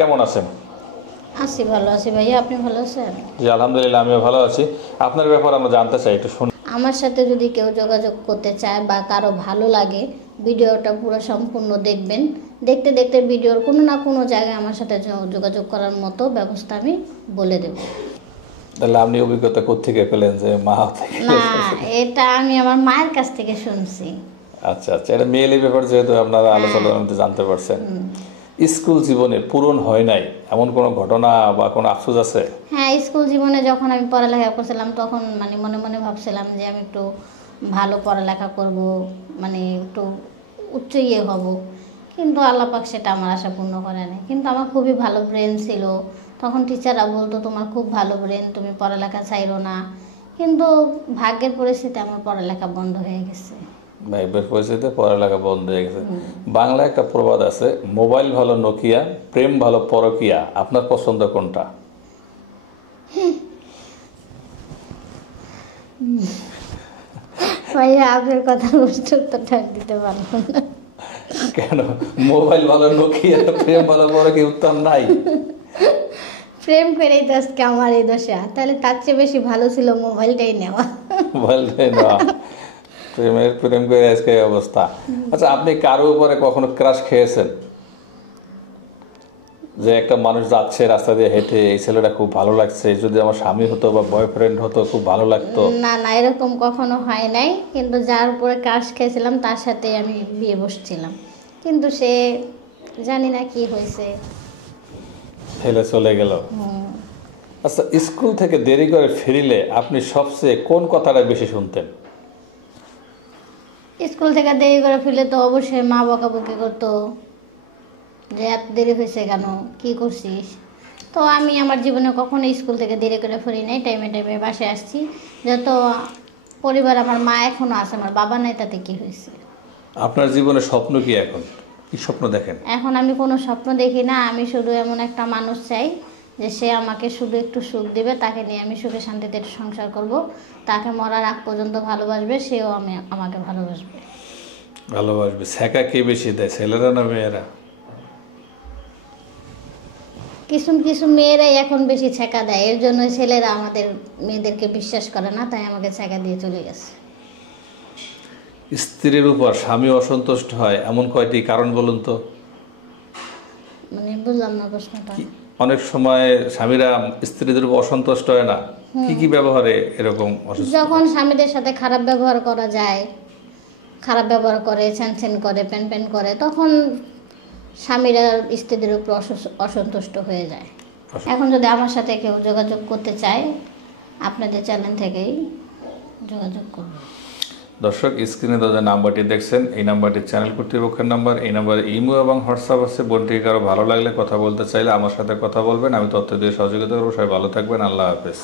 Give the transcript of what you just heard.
কেমন আছেন? আছি ভালো আছি ভাইয়া, আপনি ভালো আছেন? জি আলহামদুলিল্লাহ, আমিও ভালো আছি। আপনার ব্যাপার আমরা জানতে চাই, একটু শুনুন। আমার সাথে যদি কেউ যোগাযোগ করতে চায় বা কারো ভালো লাগে, ভিডিওটা পুরো সম্পূর্ণ দেখবেন। দেখতে দেখতে ভিডিওর কোনো না কোনো জায়গায় আমার সাথে যোগাযোগ করার মতো ব্যবস্থা আমি বলে দেব। তাহলে আপনি অভিজ্ঞতা কোত্থেকে পেলেন যে মা থেকে? না, এটা আমি আমার মায়ের কাছ থেকে শুনছি। আচ্ছা আচ্ছা, এটা মেয়েলি ব্যাপার, যেহেতু আপনারা আলোচনার মধ্যে জানতে পারছেন। স্কুল জীবনে পূরণ হয় নাই এমন কোনো ঘটনা বা কোনো আফসোস আছে? হ্যাঁ, স্কুল জীবনে যখন আমি পড়ালেখা করছিলাম তখন মানে মনে মনে ভাবছিলাম যে আমি একটু ভালো পড়ালেখা করব, মানে একটু উচ্চ হব, কিন্তু আল্লাহ পাক সেটা আমার আশা পূর্ণ করে নাই। কিন্তু আমার খুবই ভালো ব্রেন ছিল, তখন টিচাররা বলতো তোমার খুব ভালো ব্রেন, তুমি পড়ালেখা চাইরো না। কিন্তু ভাগ্যের পরিস্থিতি আমার পড়ালেখা বন্ধ হয়ে গেছে। ভাইবের পরিস্থিতিতে পড়ালেখা বন্ধ হয়ে গেছে। বাংলায় একটা প্রবাদ আছে, মোবাইল ভালো নোকিয়া, প্রেম ভালো পরকিয়া। আপনার পছন্দ কোনটা? ভাইয়া, আপনার কথা উত্তরটা দিতে পারবো না। কেন? মোবাইল ভালো নোকিয়া, প্রেম ভালো পরকিয়া, উত্তর নাই? প্রেম করেই তো আজকে আমার এই দশা, তাহলে তার চেয়ে বেশি ভালো ছিল মোবাইলটাই নেওয়া। মোবাইলটাই না, প্রেম করে আজকে এই অবস্থা। আচ্ছা, আপনি কারো উপরে কখনো ক্রাশ খেয়েছেন? যে একটা মানুষ যাচ্ছে রাস্তা দিয়ে হেঁটে, এই ছেলেটা খুব ভালো লাগছে, যদি আমার স্বামী হতো বা বয়ফ্রেন্ড হতো খুব ভালো লাগতো? না না, এরকম কখনো হয় নাই। কিন্তু যার উপরে ক্রাশ খেয়েছিলাম তার সাথে আমি বিয়ে বসছিলাম, কিন্তু সে জানি না কি হয়েছে, ফেলে চলে গেল। আচ্ছা, স্কুল থেকে দেরি করে ফিরিলে আপনি সবচেয়ে কোন কথাটা বেশি শুনতেন? স্কুল থেকে দেরি করে ফিরলে তো অবশ্যই মা বকাবকি করতো যে এত দেরি হয়েছে কেন, কি করছিস। তো আমি আমার জীবনে কখনো স্কুল থেকে দেরি করে ফিরি নাই, টাইমে টাইমে বাসায় আসছি। যত পরিবার, আমার মা এখনো আছে, আমার বাবা নাই, তাতে কি হয়েছে। আপনার জীবনে স্বপ্ন কি এখন? কি স্বপ্ন দেখেন? এখন আমি কোনো স্বপ্ন দেখি না, আমি শুধু এমন একটা মানুষ চাই যে সে আমাকে শুধু একটু সুখ দিবে, তাকে নিয়ে আমি সুখে শান্তিতে একটু সংসার করব, তাকে মরার আগ পর্যন্ত ভালোবাসবে, সেও আমাকে ভালোবাসবে। ভালোবাসবে। ছ্যাঁকা কে বেশি দেয়, ছেলেরা না মেয়েরা? কিছু কিছু মেয়েরাই এখন বেশি ছ্যাঁকা দেয়, এর জন্য ছেলেরা আমাদের মেয়েদেরকে বিশ্বাস করে না, তাই আমাকে ছ্যাঁকা দিয়ে চলে গেছে। স্ত্রীর উপর স্বামী অসন্তুষ্ট হয় এমন কয়টি কারণ বলুন তো? মানে বুঝলাম না প্রশ্নটা। অনেক সময় স্বামীরা স্ত্রীদের উপর অসন্তুষ্ট হয় না, কি কি ব্যবহারে এরকম অসুস্থ? যখন স্বামীদের সাথে খারাপ ব্যবহার করা যায়, খারাপ ব্যবহার করে, ছ্যান করে, প্যান প্যান করে, তখন স্বামীরা স্ত্রীদের উপর অসন্তুষ্ট হয়ে যায়। এখন যদি আমার সাথে কেউ যোগাযোগ করতে চায়, আপনাদের চ্যানেল থেকেই যোগাযোগ করুন। দর্শক, স্ক্রিনে যে নাম্বারটি দেখছেন, এই নাম্বারটি চ্যানেল কর্তৃপক্ষের নাম্বার। এই নাম্বারে ইমো এবং হোয়াটসঅ্যাপ আছে। বোনটিকে কারো ভালো লাগলে, কথা বলতে চাইলে আমার সাথে কথা বলবেন, আমি তথ্য দিয়ে সহযোগিতা করবো। সবাই ভালো থাকবেন, আল্লাহ হাফেজ।